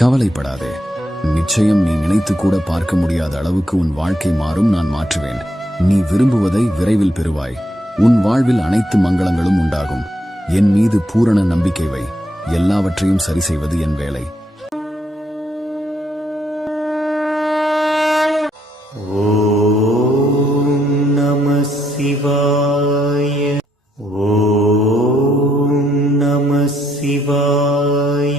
கவலைப்படாதே. நிச்சயம் நீ நினைத்து கூட பார்க்க முடியாத அளவுக்கு உன் வாழ்க்கை மாறும் நான் மாற்றுவேன். நீ விரும்புவதை விரைவில் பெறுவாய். உன் வாழ்வில் அனைத்து மங்களங்களும் உண்டாகும். என் மீது பூரண நம்பிக்கை வை. எல்லாவற்றையும் சரி செய்வது என் வேலை. ஓ நம சிவாய. ஓ நம சிவாய.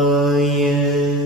ơi